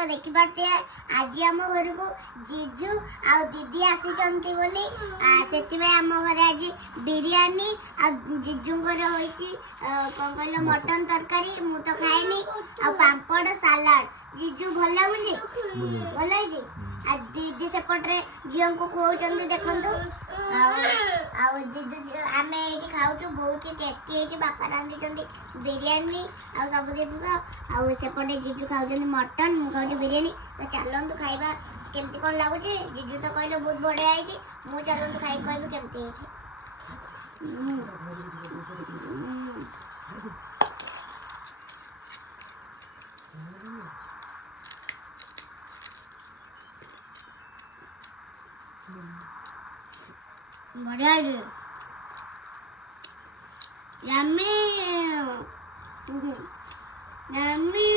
तो देखि पारते आज आम घर को जीजू आ दीदी आसी बोली से आम घर आज बिरियानी आ जीजू होइची कौन कहल मटन तरकारी मु तो खाएनी आ पापड़ सलाड जीजू भल लगुची भल है आ दीदी सेपटे झील को खुआउछंती देखंतु आ दीदी आमे एठी खाउछु बहुत ही टेस्टी है बापा रांधी बिरियानी आ सब दिन आ सेपटे जीजू खाउछंती मटन मु खाउछु बिरियानी तो चलंतु खाइबा केमती कोन लागुची जीजू तो कहले बहुत बढ़िया है मु चलंतु खाइ कहबे केमती है बढ़िया है यम्मी यम्मी